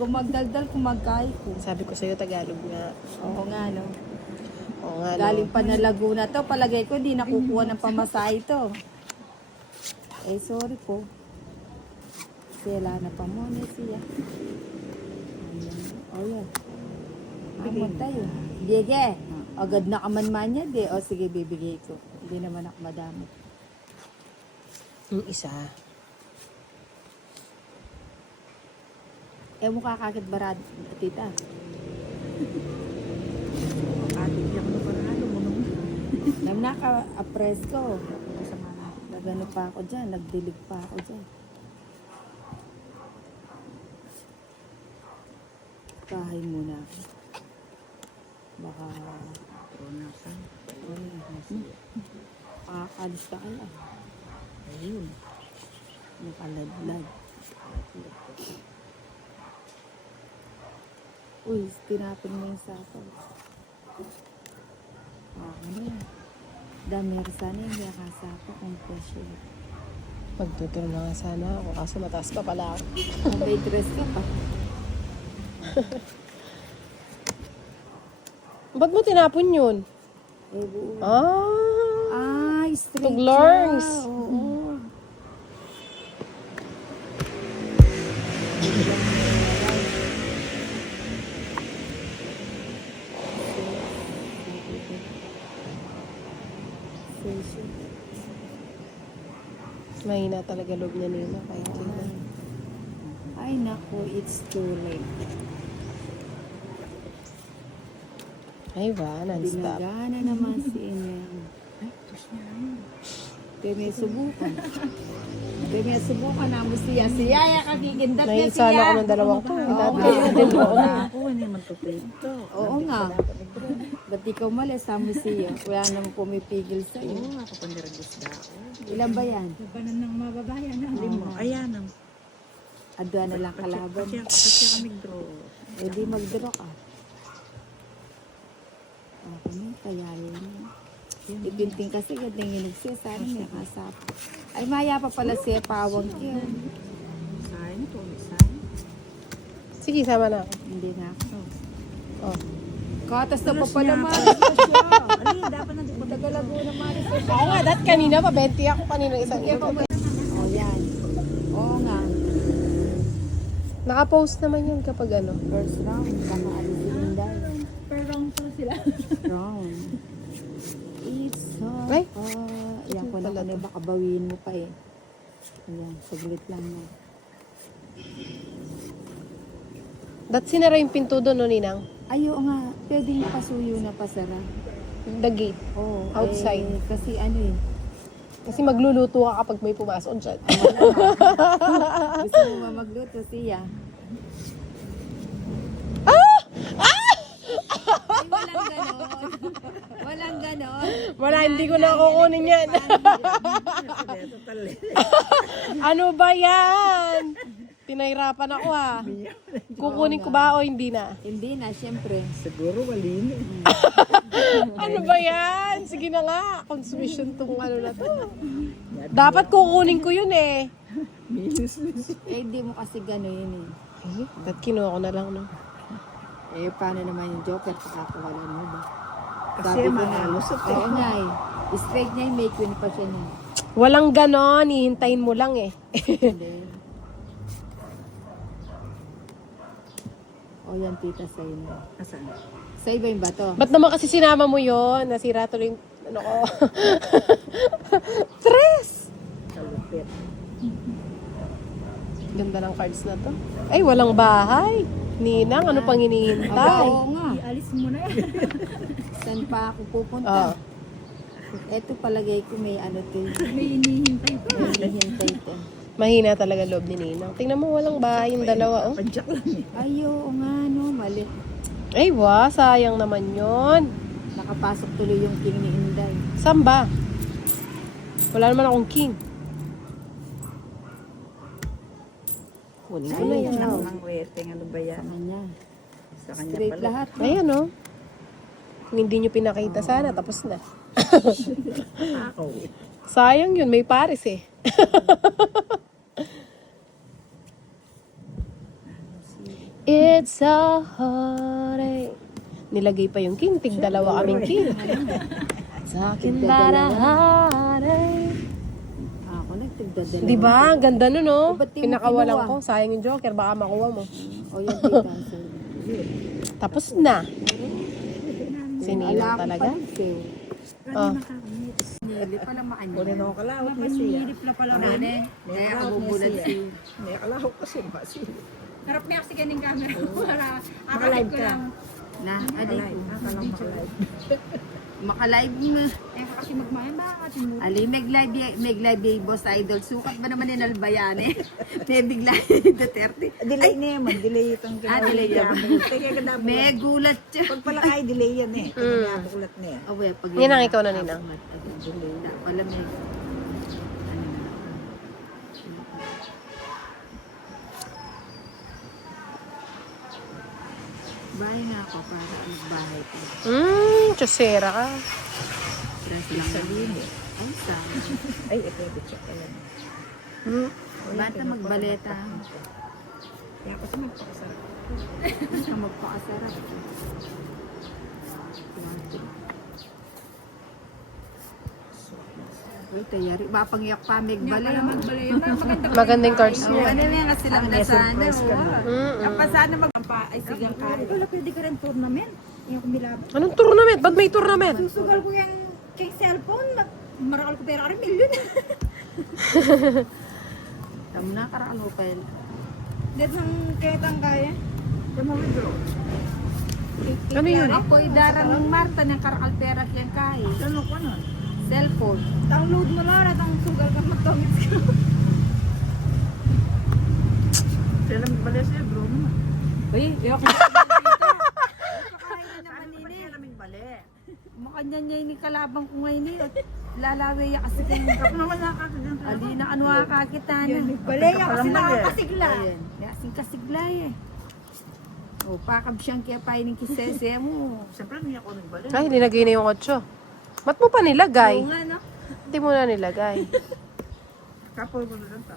Kung magdaldal, kung magkay ko. Sabi ko sa'yo, Tagalog nga. Oo nga, no? Oo nga, no? Galing pa na Laguna to. Palagay ko, di nakukuha ng pamasahe to. Eh, sorry po. Sila na pa mo na siya. Oh, yan. Amot tayo. Bige. Agad na kaman niya, di. O, sige, bibigay ko. Hindi naman ako madami. Yung isa. Eh, mukha kakit barad, tita. Adik yan mo paralo mo nung. Naka-apres ko. Nagano pa ako dyan. Nagdilig pa ako dyan. Kahay muna ako. Baka... Pakakalis ka kaya. Ayun. Nakaladlad. Uy, tinapin mo yung sapaw. Ano yan? Dami sana yung nakasapaw kung presyo. Magtuturo na nga sana ako, kaso mataas pa pala ako. Kung may dress ka pa. Ba't mo tinapon yun? Eh, buo. Straight Tuglorns. siya. Oo. Mahina talaga loob niya nila kahit kailan. Ay, naku, it's too late. Ay ba, non-stop. Binagana naman si Ineng. Kaya may subukan. Kaya may subukan na mo siya. Si Yaya kakikindat niya Nahinsala siya. ako ng dalawang to. Oo nga. Ako, hindi man ito. Oo nga. Ba't ikaw mali sa mo siya? Wala naman pumipigil sa'yo. Oo, ako pandiragos na ako. Ilan ba yan? Labanan ng mababayan na. Limo. Ayan ang. Adwa na lang kalaban. Kasi kami draw. Eh di mag-draw ka. Ako na, tayayin mo. Ipinting kasi gandang ginagsiya. Sana may kasap. Ay, maya pa pala siya pawang yun. Sayang to, sayang. Sige, sama na ako. Hindi na ako. Oh. Katas na pa pala niya. Maris siya. Ano yun, dapat na di ko Tagalabo na Maris siya. Oo nga, dat kanina pa, 20 ako kanina isang Kaya pa mo. Oh, yan. Oo nga. Naka-post naman yun kapag ano. First round. Baka alisin yung dahil. per round po sila. Round. It's hard. Ay. Yan ko na kanina. Baka bawiin mo pa eh. Ayan. Saglit lang na. Dat sinara yung pinto doon, no, Ninang? Ayo nga. Pwedeng pasuyo na pasara. The gate. Oh, Outside. Eh, kasi ano eh. Kasi magluluto ka kapag may pumasok dyan. Gusto mo ba magluto siya? Ay, walang ganon. Walang ganon. Wala, hindi ko na kukunin yan. Ano ba yan? Pinahirapan ako ha. Kukunin ko ba o hindi na? Hindi na, syempre. Siguro mali. Ano ba yan? Sige na nga. Consumption tong ano na to. Dapat kukunin ko yun eh. Eh, hindi mo kasi gano'n yun eh. Ba't kinuha ko na lang, no? Eh, paano naman yung joker? Pakakawalan mo ba? Kasi maalusot eh. Oo nga eh. Straight niya yung may queen pa siya niya. Walang ganon. Hihintayin mo lang eh. Hindi. O yan, tita, sa'yo na. Asan? Sa iba yung bato. Ba't naman kasi sinama mo yon? Nasira tuloy yung ano ko. Tres! Kalupit. Ganda ng cards na to. Ay, walang bahay. Ninang, ano pang Aba, hinihintay? oo nga. Ialis mo na yan. Saan pa ako Ah. pupunta? Eto palagay ko may ano to. May hinihintay pa. May hintay to. Mahina talaga loob ni Ninang. Tingnan mo, walang bahay yung dalawa, oh. Padyak lang eh. Ay, oo nga, no. Mali. Ay, wa, sayang naman yon. Nakapasok tuloy yung king ni Inday. Saan ba? Wala naman akong king. Wala Ay, yan. yan ang weteng. Ano ba Sa yan? kanya. Sa kanya Straight pala. lahat. no? Ayan, oh. Kung hindi nyo pinakita sana, tapos na. Ako. Sayang yun, may pares eh. it's a heartache. Nilagay pa yung king, tig dalawa kaming king. Sa akin para heartache. Ako nagtigdadala. Di ba? Ang ganda nun, no? O, ba't di mo Pinakawalan kinuha? ko. Sayang yung joker, baka makuha mo. O yan, tita. Tapos na. Sinilang talaga. Oh. Hindi pala maano. Kunin ako kalawat na siya. na pala nane. Kaya ako bubulat si... May kalawat kasi masili. Harap niya kasi ganing camera para Maka-live ka. Na, adi ko. Maka-live. Maka-live mo. eh kasi magmaya ba ating mo. Ali, meg-live yung boss idol. Sukat ba naman yung albayan eh? May bigla Duterte. Delay na yan, delay itong delay yan. Kaya ka dapat. May gulat siya. Pag pala ay delay yan eh. Kaya nabukulat na yan. Awe, pag Ninang, ikaw na, Ninang. Delay na. Wala may... Bahay nga ako para magbahay ko. Chusera ka. Dress lang. Sa libo. Ay, sana. Ay, ito siya. Ayan. Bata magbaleta. Kaya kasi magpakasarap. Basta magpakasarap. Uy, tayari. Mapangyak pa, megbale. Balay maganda. Magandang cards Oo, niya. ano yan nga silang May nasana. surprise ka na. Apa sana magpampa. Ay, sigang kain. Wala pwede ka rin tournament. Yung kumilab. Anong tournament? Ba't may tournament? Susugal ko yung king cellphone. Marakal ko pera ka rin milyon. Tama na, karaan mo pa yun. Dito ng ketang kaya. Kaya mo withdraw. Ano yun? Ako, idarang ng Marta ng karakal pera kiyang kain. Ano ko nun? Cellphone. Download mo lang at ang sugal ka magtomit ka. Kaya lang balik siya, bro naman. Uy, ayoko na. Kaya namin balik. Makanya niya yung kalabang ko ngayon eh. Lalawi ya kasi kung Ako naman nakakagyan. alina ano kakita na. Balay ako kasi nakakasigla. Ayan, kasing kasiglay eh. O, pakab siyang kaya pain ng kisese mo. Siyempre, hindi ako nagbalik. Ay, linagay na yung 8. Ba't mo pa nilagay? Oo nga no. Hindi mo na nilagay. Kapol ko na lang ta.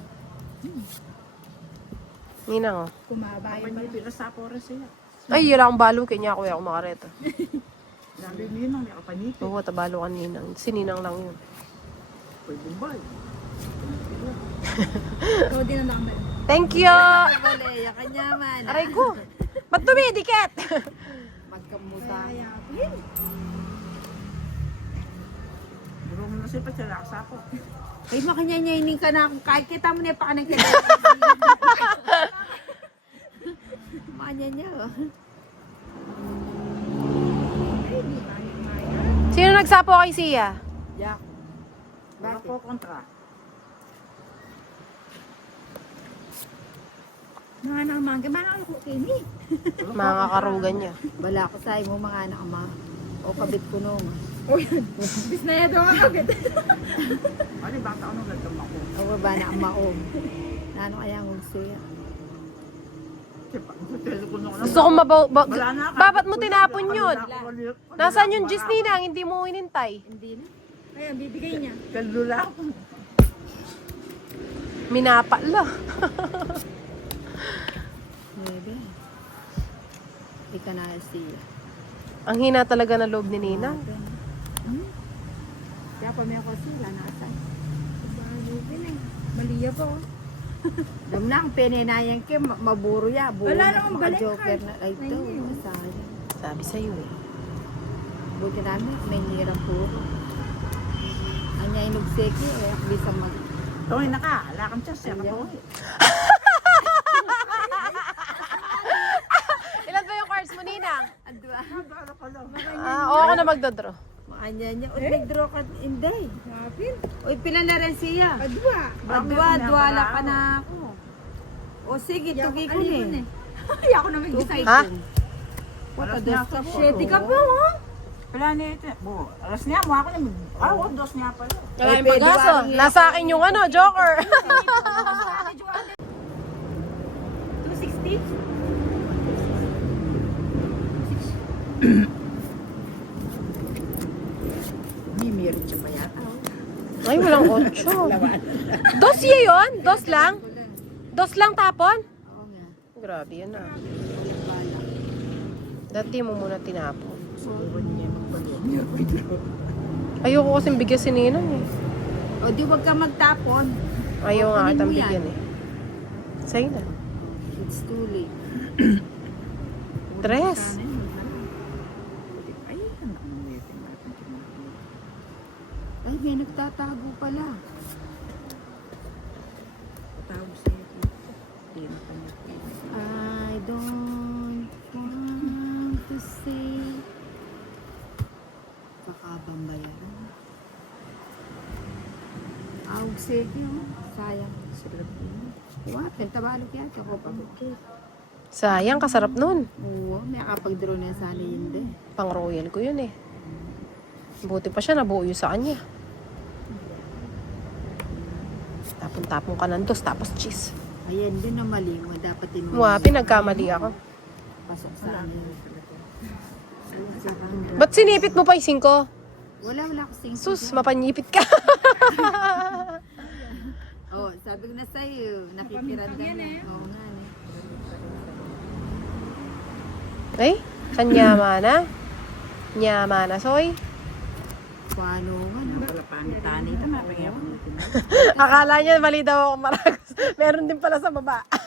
Ninang, oh. Kumabayan pa. Pag-ibig na sa pores siya. Ay, yun akong balo kanya ako yung makareta. Sabi niyo nung may kapanipin. Oo, tabalo ka ninang. Sininang lang yun. Pwede bumbay. Ikaw din ang naman. Thank you! Balaya kanya man. Aray ko! Ba't dumidikit? Magkamuta. Bro mo na siya pa siya nakasapo. Ay, makanya niya ining ka na. Kahit kita mo niya pa ka ng kita. Makanya niya oh. Sino nagsapo kay Sia? Jack. Baka po kontra. Mga namangga. Mga ako kini. Mga karugan niya. Bala ko sa mo mga anak ama. O kabit ko nung. O yun. Bisnaya daw ang agad. Ano baka ano gagawin ako? O baba na ama o. Nano kaya ngong siya. Gusto kong mabaw... Wala na. Babat mo tinapon yun? Nasaan yung gis ninang? Hindi mo inintay. Hindi na. Ayan, bibigay niya. Kalula ako. Minapa la. Nuebe. Hindi ka na siya. Ang hina talaga na loob ni Nina. Kaya pa may ako sila nasa. Maliya pa oh. Dam na ang peninayang ke maburo ya. Buo Wala na namang mga balik, joker Carl. na ay ito. Sayang. Sabi sa'yo eh. Buti namin may hirap puro. Anya inugseki eh. Bisa mag... Tawin na ka. Lakam siya siya. Katawin. Ilan ba yung cards mo, Ninang? Adwa. Oo, ako na magdodraw. Anya niya. Uy, nag-draw ka. Hindi. Mapin. Uy, pilan na rin siya. Adwa. Adwa, duwala pa na ako. O sige, tugi ko na eh. Ay, ako naman decide. Ha? Puta, dos ka po. Shady ka pa oh. Wala na ito. Bo, alas niya mo ako na mag... Ah, dos niya pala. Kalahin pag-aso. Nasa akin yung ano, Joker. 260? May meron siya pa yata. Ay, walang 8. Dos yun? Dos lang? Dos lang tapon? Oo nga. Grabe yan ah. Dati mo muna tinapon. Subukan niya magpagawa. Hindi ako ito. Ayoko kasing bigyan si Ninang eh. O di wag ka magtapon. Ayaw nga Kunin kitang mo yan. bigyan eh. Sa'yo na. It's too late. Tres. Ay, anak mo ito. Ay, may nagtatago pala. Tawag sa'yo. Hindi na pa niya. I don't want to say. Kakabambayan. Awag sige, oh. Sayang. Sarap yun. Wapen, tabalog yan. Ako pa. Sayang, kasarap nun. Oo, may nakapag-draw na sana yun din. Pang royal ko yun eh. Buti pa siya, nabuo yun sa kanya. Tapon-tapon ka ng dos, tapos cheese. Ayan din na mali mo. Dapat din mo. Mga pinagkamali ako. Pasok sa amin. Ba't sinipit mo pa yung 5? Wala ko sing. Sus, mapanyipit ka. Oh, sabi ko na sa'yo. Nakikiran ka na. Oo nga. Ay, kanyama na. Nyama na, soy. Paano man. Pala panitani ito. Mapagay ako ng Akala niya mali daw ako maragos. Meron din pala sa baba.